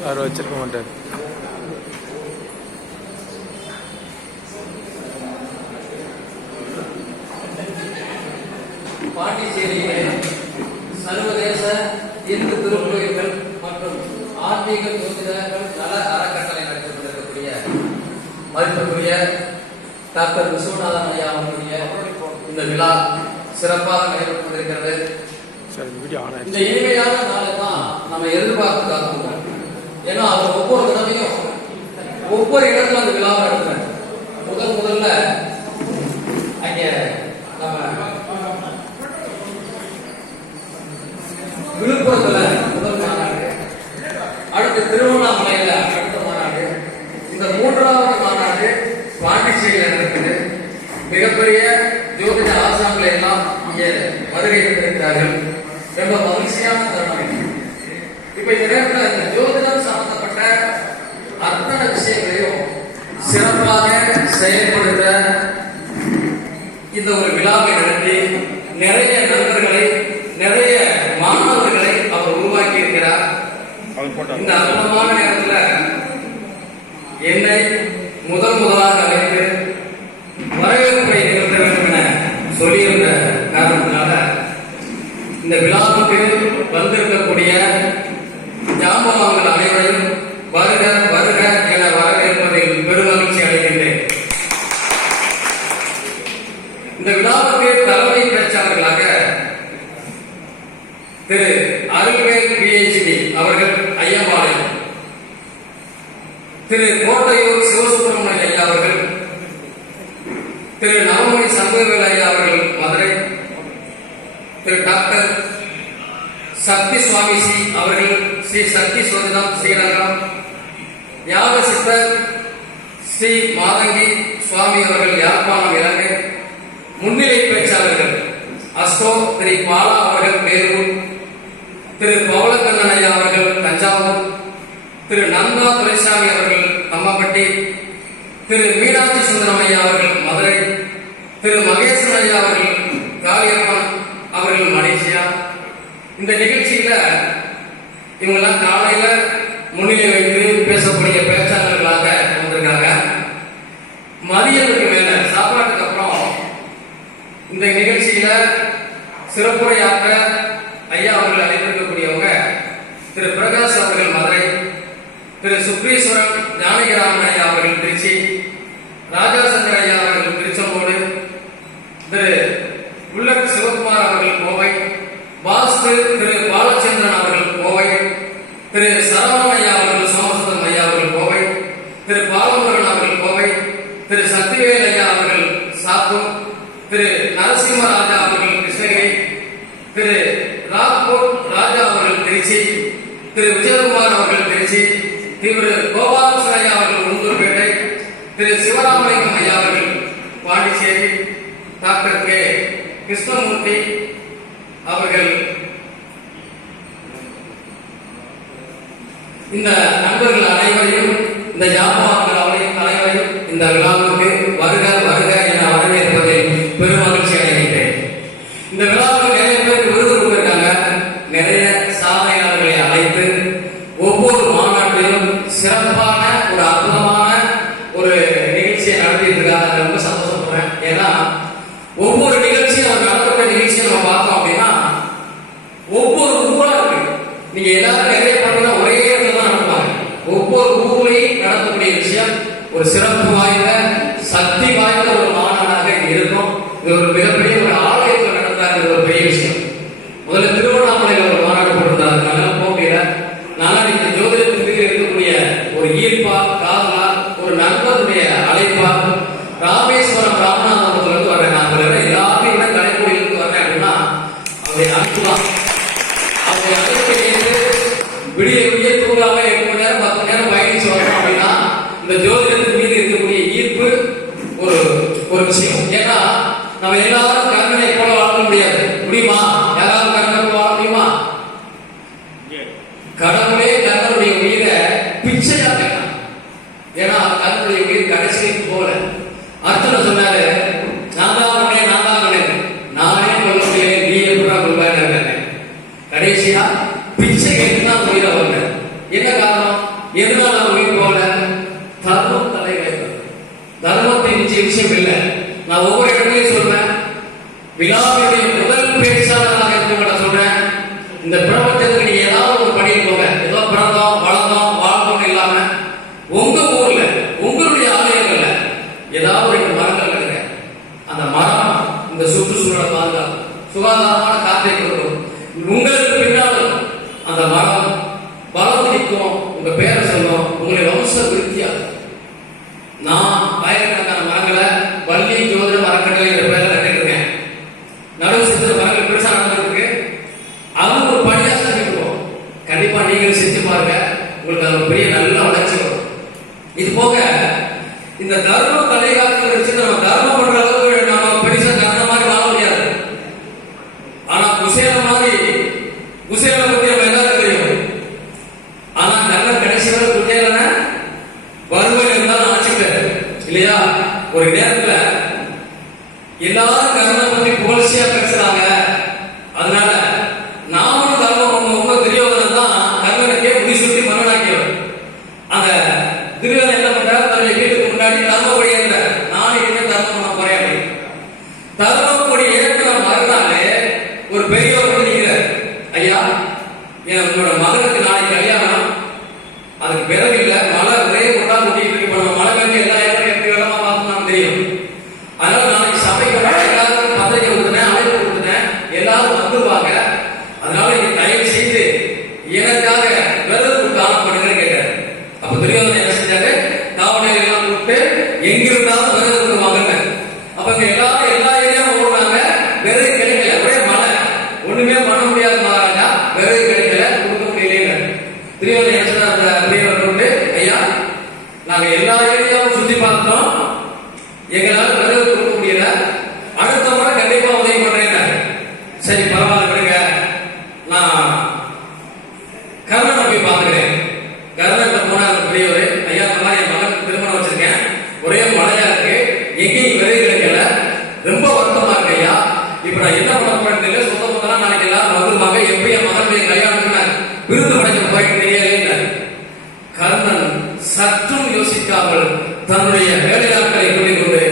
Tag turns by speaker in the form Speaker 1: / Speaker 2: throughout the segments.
Speaker 1: அவர் வச்சிருக்க மாட்டார்.
Speaker 2: சர்வதேச இந்து திருக்கோயில்கள் மற்றும் ஆன்மீக ஜோதிடர்கள் நல அறக்கட்டளை நடத்தப்பட்டிருக்கக்கூடிய மதிப்பிற்குரிய டாக்டர் விஸ்வநாதன் ஐயா அவர்களுடைய இந்த விழா சிறப்பாக நடைபெற்று கொண்டிருக்கிறது
Speaker 1: சார் இந்த
Speaker 2: இனிமையான நாளை தான் நம்ம எதிர்பார்த்து காத்துக்கணும் ஏன்னா அவர் ஒவ்வொரு தடவையும் ஒவ்வொரு இடத்துல அந்த விழாவை நடத்துறாரு முதல் முதல்ல அங்க நம்ம விழுப்புரத்துல முதல் மாநாடு அடுத்து திருவண்ணாமலையில அடுத்த மாநாடு இந்த மூன்றாவது மாநாடு பாண்டிச்சேரியில நடக்குது மிகப்பெரிய ஜோதிட ஆசான்களை எல்லாம் இங்கே வருகை இருக்கிறார்கள் ரொம்ப மகிழ்ச்சியான தருணம். இப்ப இந்த நேரத்தில் இந்த ஜோதிடம் சம்பந்தப்பட்ட அத்தனை விஷயங்களையும் சிறப்பாக செயல்படுத்த இந்த ஒரு விழாவை நடத்தி நிறைய நண்பர்களை நிறைய மாணவர்களை அவர் உருவாக்கி இருக்கிறார். இந்த அற்புதமான நேரத்துல என்னை முதல் முதலாக அழைத்து வரவேற்பை சொல்லியிருந்த காரணத்தினால இந்த விழாவுக்கு வந்திருக்கக்கூடிய ஜாம்பவான்கள் அனைவரையும் வருக வருக என வரவேற்பதில் பெருமகிழ்ச்சி அடைகின்றேன். இந்த விழாவுக்கு தலைமை பேச்சாளர்களாக திரு அருள்வேல் பிஹெச்டி அவர்கள் ஐயம்பாளையம் திரு கோட்டையூர் சிவசுப்பிரமணிய ஐயா அவர்கள் திரு நாமணி சங்கவேல் ஐயா அவர்கள் மதுரை திரு டாக்டர் சக்தி சுவாமி சி அவர்கள் ஸ்ரீ சக்தி சோதிடம் ஸ்ரீரங்கம் யாக சித்தர் ஸ்ரீ மாதங்கி சுவாமி அவர்கள் யாழ்ப்பாணம் இலங்கை முன்னிலை பேச்சாளர்கள் அஸ்தோ திரு பாலா அவர்கள் பேரூர் திரு பவளக்கண்ணன் ஐயா அவர்கள் தஞ்சாவூர் திரு நந்தா துரைசாமி அவர்கள் தம்மப்பட்டி திரு மீனாட்சி சுந்தரமையா அவர்கள் மதுரை திரு மகேசன் ஐயா அவர்கள் காளியப்பன் அவர்கள் மலேசியா. இந்த நிகழ்ச்சியில இவங்கெல்லாம் காலையில முன்னிலை வைத்து பேசக்கூடிய பேச்சாளர்களாக வந்திருக்காங்க. மதியத்துக்கு மேல சாப்பாட்டுக்கு அப்புறம் இந்த நிகழ்ச்சியில சிறப்புரையாற்ற ஐயா அவர்கள் அழைத்திருக்கக்கூடியவங்க திரு பிரகாஷ் அவர்கள் மதுரை திரு சுக்ரீஸ்வரன் ஜானகிராமன் ஐயா அவர்கள் திருச்சி ராஜா ஐயா அவர்கள் திருச்செங்கோடு திரு உள்ளக் சிவகுமார் அவர்கள் கோவை வாஸ்து திரு பாலச்சந்திரன் அவர்கள் கோவை திரு சரவணன் ஐயா அவர்கள் சோமசுந்தரம் ஐயா அவர்கள் கோவை திரு பாலமுருகன் அவர்கள் கோவை திரு சக்திவேல் ஐயா அவர்கள் சாத்தூர் திரு நரசிம்மராஜா அவர்கள் கிருஷ்ணகிரி திரு ராக்போர்ட் ராஜா அவர்கள் திருச்சி திரு விஜயகுமார் அவர்கள் திருச்சி திரு கோபாலகிருஷ்ணன் ஐயா அவர்கள் உளுந்தூர்பேட்டை திரு சிவராமலிங்கம் ஐயா அவர்கள் பாண்டிச்சேரி டாக்டர் கே. கிருஷ்ணமூர்த்தி அவர்கள் இந்த நண்பர்கள் அனைவரையும் இந்த ஜாபவான்கள் அவரையும் அனைவரையும் இந்த விழாவுக்கு கூடி ஊர்லயும் நடத்தக்கூடிய விஷயம் ஒரு சிறப்பு வாய்ந்த சக்தி வாய்ந்த ஒரு மாநாடாக இருக்கும். இது ஒரு மிகப்பெரிய ஒரு ஆலயத்தில் நடந்தாங்க ஒரு பெரிய விஷயம். முதல்ல திருவண்ணாமலையில் ஒரு மாநாடு போட்டிருந்தாங்க. நல்லா போகையில நல்லா நீங்க ஜோதிடத்திற்கு இருக்கக்கூடிய ஒரு ஈர்ப்பா காதலா ஒரு நண்பருடைய அழைப்பா விஷயம். ஏன்னா நம்ம எல்லாரும் கர்ணனை போல வாழ முடியாது. முடியுமா? யாராவது கர்ணனை போல வாழ முடியுமா? கடவுளே கர்ணனுடைய உயிரை பிச்சையா ஏன்னா கர்ணனுடைய உயிர் கடைசி போல. அர்த்தம் சொன்ன அவசியம் இல்லை நான் ஒவ்வொரு இடத்துலையும் சொல்றேன். விழாவினுடைய முதல் பேச்சாளராக இருக்கும் நான் சொல்றேன். இந்த பிரபஞ்சத்துக்கு நீங்க ஏதாவது ஒரு பணியை போங்க ஏதோ பிறந்தோம் வளர்ந்தோம் வாழ்ந்தோம் இல்லாம உங்க ஊர்ல உங்களுடைய ஆலயங்கள்ல ஏதாவது ஒரு மரங்கள் கிடைக்க அந்த மரம் இந்த சுற்றுச்சூழலை பாதுகாக்கும். சுகாதாரமான காற்றை கொடுக்கும். உங்களுக்கு பின்னாலும் அந்த மரம் பலம் உங்க பேரை ஐயா என்னோட மகனுக்கு நாளைக்கு கல்யாணம். அதுக்கு பிறகு திருவள்ளி பிரியவர் கொண்டு ஐயா நாங்க எல்லா ஏரியாவும் சுத்தி பார்த்தோம். எங்களால் விரதம் கொடுக்க முடியல. அடுத்த முறை கண்டிப்பா உதவி பண்றேன் சரி பரவாயில்ல விடுங்க. நான் கருணை நம்பி பாக்குறேன் சிந்திக்காமல் தன்னுடைய வேலையாட்களை கூட்டிக் கொண்டு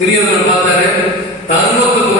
Speaker 2: துரியோதன பார்த்தாரு. தர்மத்துக்கு